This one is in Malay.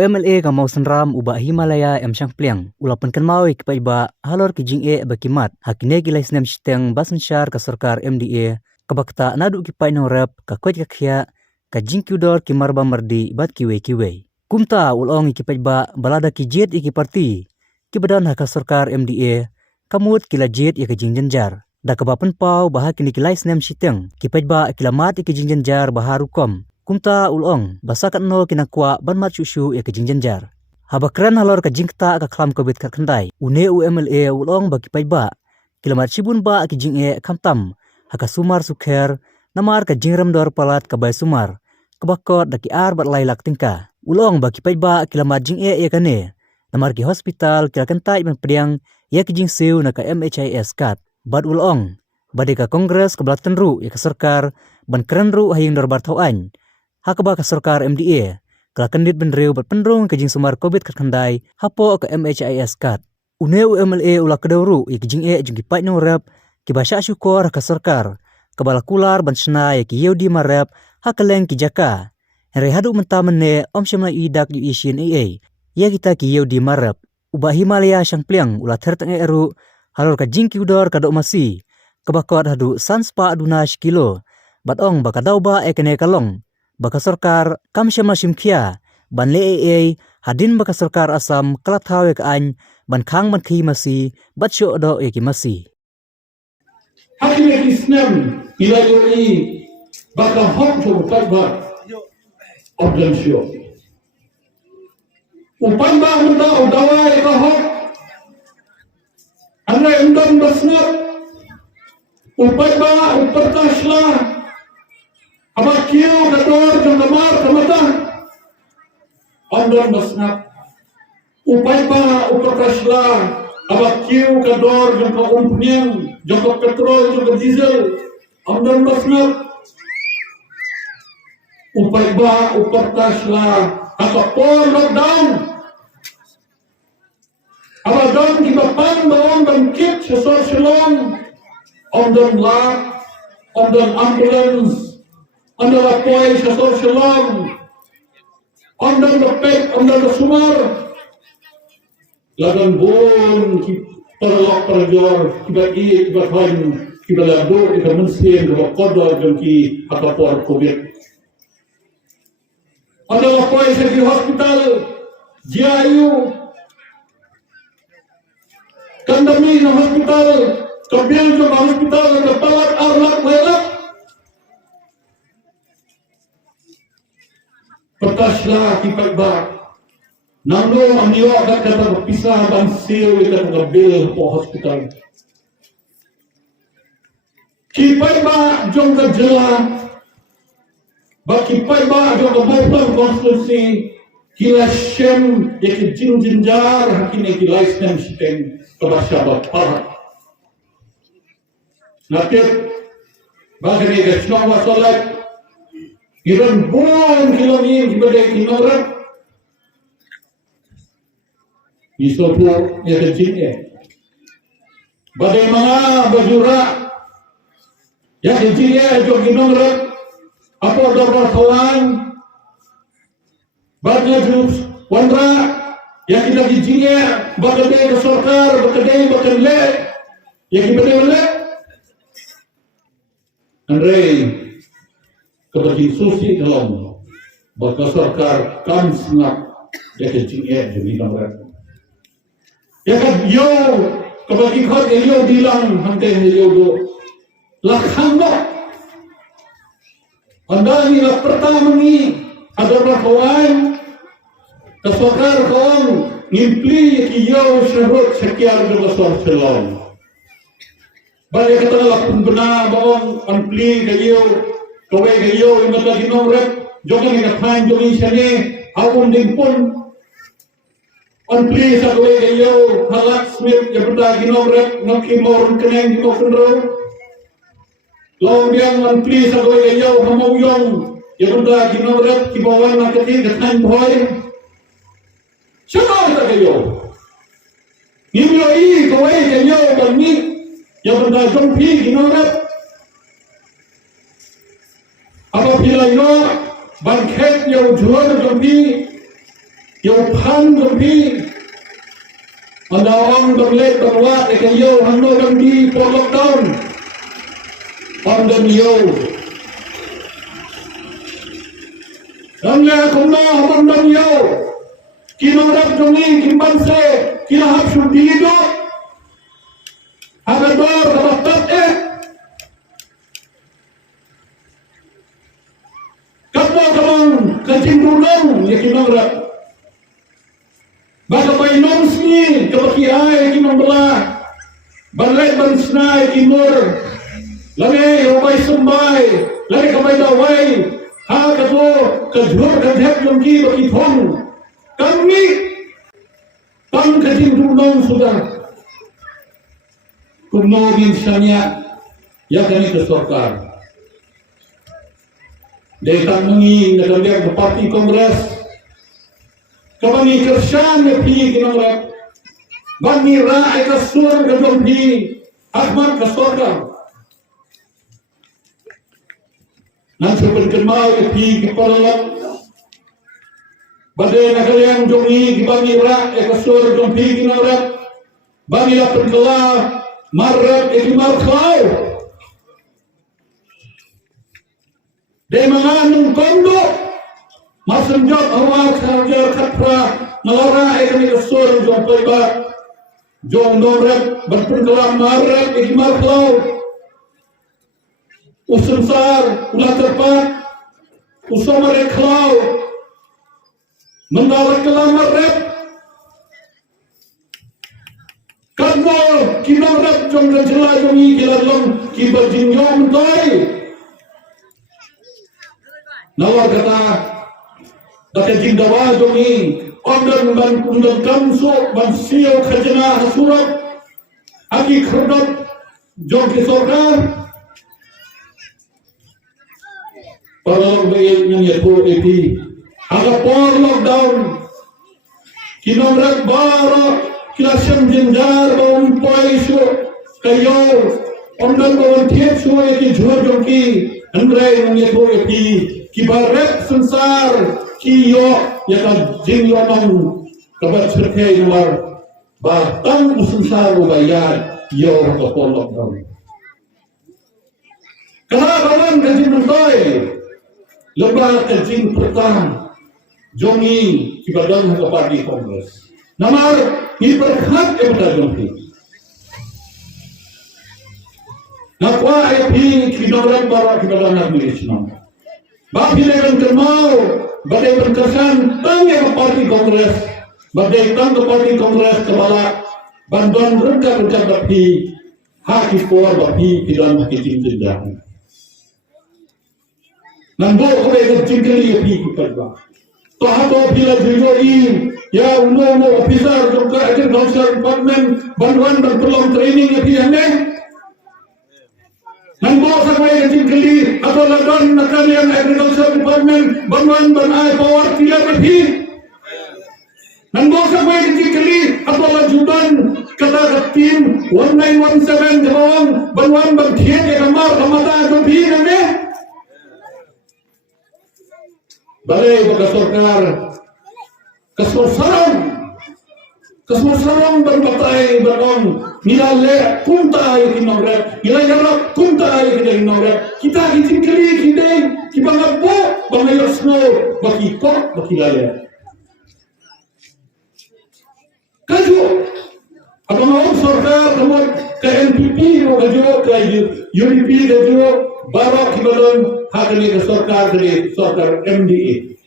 UMLA ka mau senram uba Himalaya Shangpliang ulapan kan mau ki paiba halor ki jinge bakimat hakine ki laisnem shiteng basensyar ka sarkar MDA kabakta nadu ki pai rap ka kwet ka khia ka jingkudor ki marba mardi bat kiwe kumta ulong ki paiba balada ki jied ki parti ki badan ha ka sarkar MDA kamut ki la jied ya ka jingjynjar da ka bapen pau bah kini ki laisnem shiteng ki paiba kilamat ki jingjynjar baharukom kumta ulong basakat no kinakwa ban machusu ya ke jingjynjar habakran halor ka jingta ka khlam ko bit ka khandai une UMLA ulong baki paiba kilamat sibun ba ki jinge khamtam haka sumar sukher namar ka jingram dor palat ka bai sumar kabakot daki ar bat lai lak tingka ulong baki paiba kilamat jinge ya kane namar ki hospital kila kantai ban pediang ya ki jingsiu na ka MHIS kat bad ulong bade ka kongres ka blatan ru ya ka sarkar ban kran ru haying dor bar thauan hakaba ka sarkar MDA kala kandit benreu bat pendrong ke jing sumar covid kat khandai hapo ka MHIS kat une UMLA ula kedawru ik jing jing ki pai no rap ki basha syukor ka sarkar kabala kular ban sna ki UDP marrep hakaleng ki jaka re hadu mentamene om shemna idak yu ishin ya kita ki UDP marrep uba Himalaya Shangpliang ula thertang eru halor ka jing ki udor ka dok masi kabakot hadu sanspa aduna kilo batong bakadau ba ekene kalong baka sarkar kam syama simkhia ban le hadin baka sarkar asam kalathaw ek an ban khang ban khi masi bat syo do ek masi hakime islam ilayoi baka hok to paiba obdan syo upan ba munda udawa ek hok anna undan basnat upai ba upertasla abak kiu kador janggamar kamata andon basnap upai ba upakasla abak kiu kador jangka umpniang jangka petrol jangka diesel andon basnap upai ba upakasla atau por lockdown abadon kibapang bawang bangkit sesor selong andon lak andon ambulance under the point of Shalom, under the pet, under the sumar, lagan bon, perlok perjor, kibagi, kibahan, kibalabur, kibamunsin, kibakodor, dan ki akapor COVID. Under the point of the hospital, jiayu, kandami ng hospital, kabiyan ng hospital, kapalat, arlak, lelak, pertaslah kipat ba nando aniwa kat kata pisah ban sil ikan ngabil po hospital kipat ba jong ka jela ba kipat ba jong ka bopar konstitusi kila shem yake jingjynjar hakine kila istem shiteng kabasha ba parat natit ba kene ka shnawa solat Iran bon kiloni kibade kinorat isopo ya kecilnya badai mga bajura ya kecilnya jog kinorat apa dapat kawan badnya jus wandra ya kita kecilnya badai kesorkar badai le ya kibade le Andre kepada susi dalam baka sarkar kan sangat ya kecingnya jadi nampak ya kan yo kepada khat yo dilang hante yo do lakhamba anda ni la pertama ni ada kawan kasarkar kawan ngimpli ki yo syarut sekian besar selong balik kata lakun benar bawang ampli kayo kawai kayo yung lagi nomrep jokan nga khan jogi sane awon din pun on please kawai kayo halak smith yung lagi nomrep ngakimor keneng di mokro law diang on please kawai kayo hamawyong yung lagi nomrep kibawan nakati khan boy siya kayo ngimyo kawai kayo bangni yung lagi jompi ginomrep apabila yo bangket yang jual jambi Yung pan gampi, andawang damlet bangwat ikayo hangno gampi for lockdown. Pandan yo. Namle kumna hamandam yo. Kinodap dungi kimbanse kinahap sudido. Hagador kabatat Kapwa kamang kacindulong ya kinograp. Baka may nonsni kabakiay kinongbelah. Balay bansnay kinur. Lagi rumay sumbay. Lagi kamay daway. Ha kato kajur kadhep yung ki bakithong. Kami pang kacindulong sudah. Kumnogin siya niya. Ya kani kesorkar. Dari tangi nagaliang ke parti kongres kabani kersan nepi kinongrak bani ra'i kasur gadompi Ahmad kasorga nan sepen kenal nepi kipalalang badai nagaliang jongi kibani ra'i kasur gadompi kinongrak bani lapen kelah marrep ikimar kau Dari mengandung kondo, masam job awak sarjar khatra nalora ekani kesur jom toiba jom nomrep berpengkelam marrep ikimar klau usensar ulah terpat usomare klau mendarat kelam marrep kadmo kinorep jom jela jomi kilalom kiberjinjom toi Nawar kata Daka jingdawa jongi Ondan ban kundan kamso Ban siyo khajana hasurab Aki khurdab Jom kisorkar Paralog bayi yang yato epi Aga por lockdown Kinomrak bara Kila Shangpliang bawang poy so Kayo Ondan bawang tiap so Eki jhur jongi Andrai yang yato epi Kibarep sensar kiyo yaka jingjynjar kabat serkei luar batang sensar ubayar yo kapolok dong. Kenapa kawan kajin mentoy lebar kajin pertang jongi kibadang parti kongres. Namar hiperhat ebda jongi. Nakwa epi kidorang bara kibadang administrasi. Bapi lekan kermau, badai berkesan tangga ke parti kongres, badai tang ke parti kongres kepala bantuan rengka bapi, hak ispor bapi kidan haki jingjynjar. Nambo kore ke jingjynjar api kiperba. Tohato bila jujoi, ya uno officer jongka agriculture department bantuan dan pelong training api aneh. Nambo sampai ke jingjynjar atau ladon nakan yang agriculture department bantuan banai power tiller api. Nambo sampai ke jingjynjar atau lajudan kata tim 1917 ke bawang bantuan bangkit ke kamar kamata api aneh. Balai berkesorkar kesusaran berbatai berong nilai kunta yang kinograp nilai jarap kunta yang kinograp kita izin kali kita kibangapo bangayor snow baki kok baki laya kajo apa mau sorkar kemudian ke NPP kajo ke UDP kajo bawa kibalon hakani ke sorkar MDA